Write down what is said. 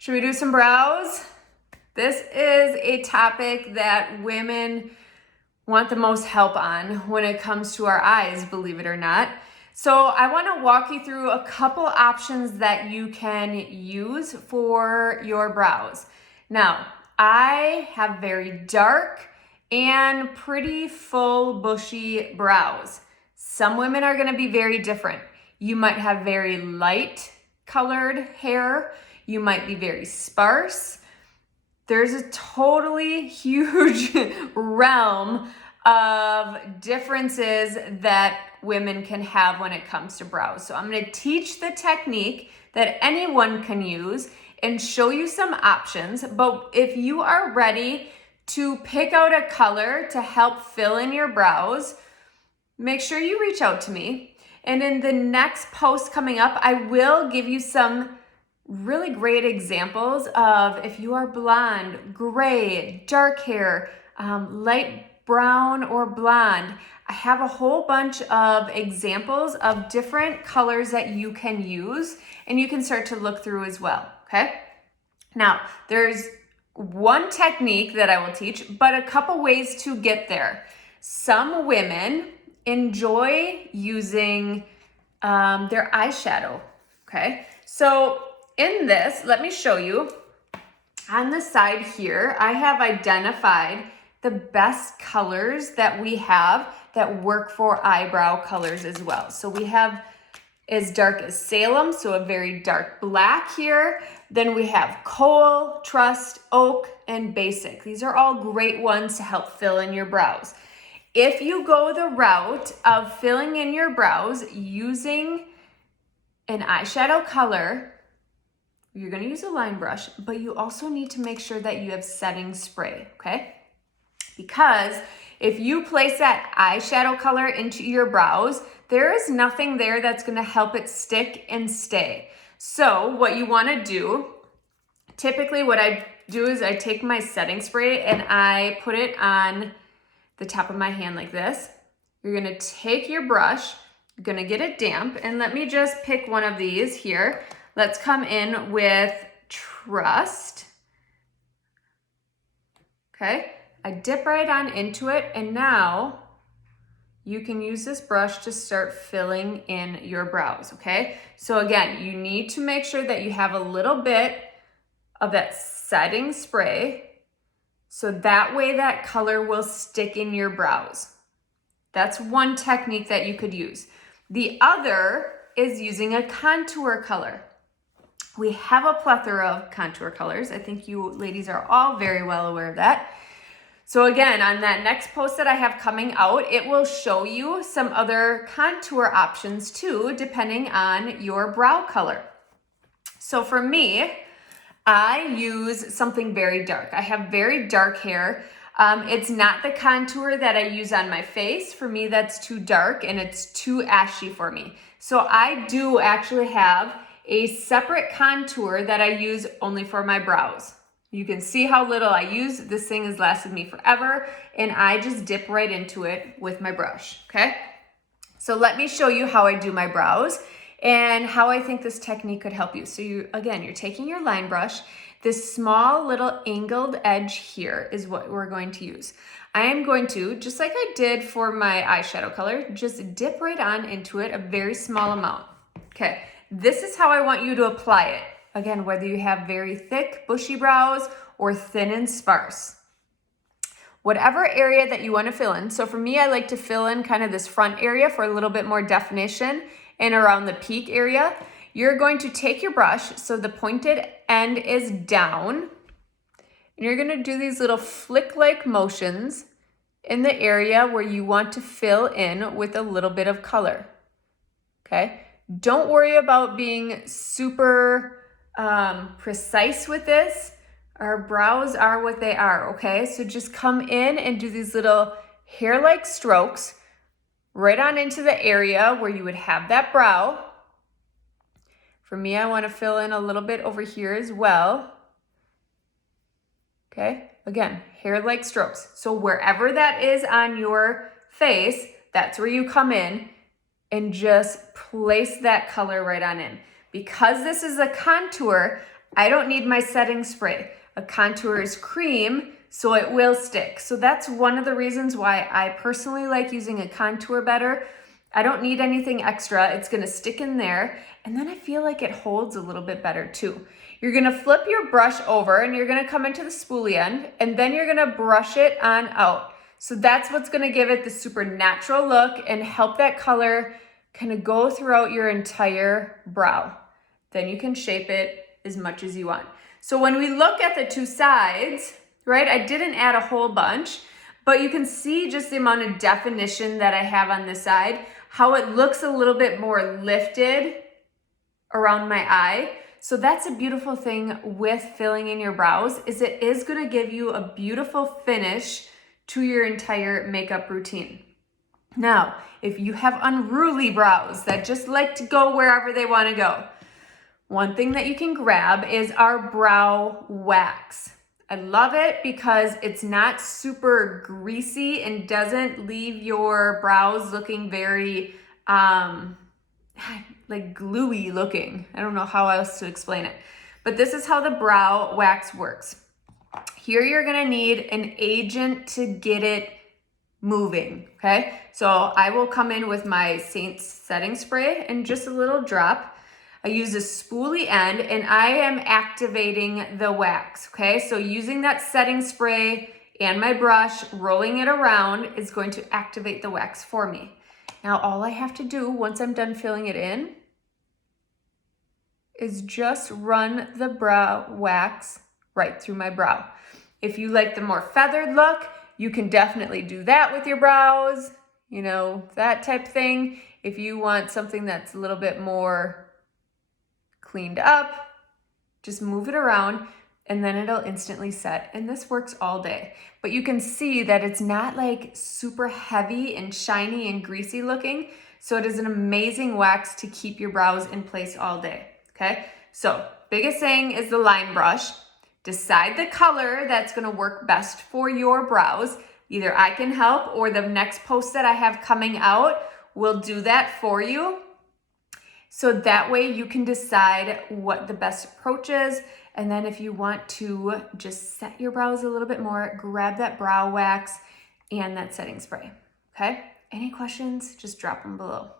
Should we do some brows? This is a topic that women want the most help on when it comes to our eyes, believe it or not. So I want to walk you through a couple options that you can use for your brows. Now, I have very dark and pretty full bushy brows. Some women are going to be very different. You might have very light colored hair. You might be very sparse. There's a totally huge realm of differences that women can have when it comes to brows. So I'm going to teach the technique that anyone can use and show you some options. But if you are ready to pick out a color to help fill in your brows, make sure you reach out to me. And in the next post coming up, I will give you some really great examples of if you are blonde, gray, dark hair, light brown or blonde. I have a whole bunch of examples of different colors that you can use and you can start to look through as well, okay? Now, there's one technique that I will teach, but a couple ways to get there. Some women enjoy using their eyeshadow, okay? So in this, let me show you. On the side here, I have identified the best colors that we have that work for eyebrow colors as well. So we have as dark as Salem, so a very dark black here. Then we have Coal, Trust, Oak, and Basic. These are all great ones to help fill in your brows. If you go the route of filling in your brows using an eyeshadow color, you're going to use a line brush, but you also need to make sure that you have setting spray, okay? Because if you place that eyeshadow color into your brows, there is nothing there that's going to help it stick and stay. So what you want to do, typically what I do is I take my setting spray and I put it on the top of my hand like this. You're going to take your brush, you're going to get it damp, and let me just pick one of these here. Let's come in with Trust. Okay, I dip right on into it, and now you can use this brush to start filling in your brows, okay? So again, you need to make sure that you have a little bit of that setting spray, so that way that color will stick in your brows. That's one technique that you could use. The other is using a contour color. We have a plethora of contour colors. I think you ladies are all very well aware of that. So again, on that next post that I have coming out, it will show you some other contour options too, depending on your brow color. So for me, I use something very dark. I have very dark hair. It's not the contour that I use on my face. For me, that's too dark and it's too ashy for me. So I do actually have a separate contour that I use only for my brows. You can see how little I use. This thing has lasted me forever, and I just dip right into it with my brush, okay? So let me show you how I do my brows and how I think this technique could help you. So you're taking your line brush. This small little angled edge here is what we're going to use. I am going to, just like I did for my eyeshadow color, just dip right on into it, a very small amount. Okay, this is how I want you to apply it. Again, whether you have very thick, bushy brows or thin and sparse. Whatever area that you want to fill in. So for me, I like to fill in kind of this front area for a little bit more definition and around the peak area. You're going to take your brush, so the pointed end is down, and you're going to do these little flick-like motions in the area where you want to fill in with a little bit of color, okay? Don't worry about being super precise with this. Our brows are what they are, okay? So just come in and do these little hair-like strokes right on into the area where you would have that brow. For me, I want to fill in a little bit over here as well. Okay, again, hair-like strokes. So wherever that is on your face, that's where you come in and just place that color right on in. Because this is a contour, I don't need my setting spray. A contour is cream, so it will stick. So that's one of the reasons why I personally like using a contour better. I don't need anything extra. It's gonna stick in there. And then I feel like it holds a little bit better too. You're gonna flip your brush over and you're gonna come into the spoolie end and then you're gonna brush it on out. So that's what's gonna give it the super natural look and help that color kind of go throughout your entire brow. Then you can shape it as much as you want. So when we look at the two sides, right, I didn't add a whole bunch, but you can see just the amount of definition that I have on this side, how it looks a little bit more lifted around my eye. So that's a beautiful thing with filling in your brows, is it is gonna give you a beautiful finish to your entire makeup routine. Now, if you have unruly brows that just like to go wherever they wanna go, one thing that you can grab is our brow wax. I love it because it's not super greasy and doesn't leave your brows looking very like gluey looking. I don't know how else to explain it, but this is how the brow wax works. Here you're gonna need an agent to get it moving, okay? So I will come in with my SEINT setting spray and just a little drop. I use a spoolie end and I am activating the wax, okay? So using that setting spray and my brush, rolling it around is going to activate the wax for me. Now all I have to do once I'm done filling it in is just run the brow wax right through my brow. If you like the more feathered look, you can definitely do that with your brows, you know, that type thing. If you want something that's a little bit more cleaned up, just move it around and then it'll instantly set. And this works all day. But you can see that it's not like super heavy and shiny and greasy looking. So it is an amazing wax to keep your brows in place all day, okay? So biggest thing is the line brush. Decide the color that's gonna work best for your brows. Either I can help or the next post that I have coming out will do that for you. So that way you can decide what the best approach is. And then if you want to just set your brows a little bit more, grab that brow wax and that setting spray, okay? Any questions, just drop them below.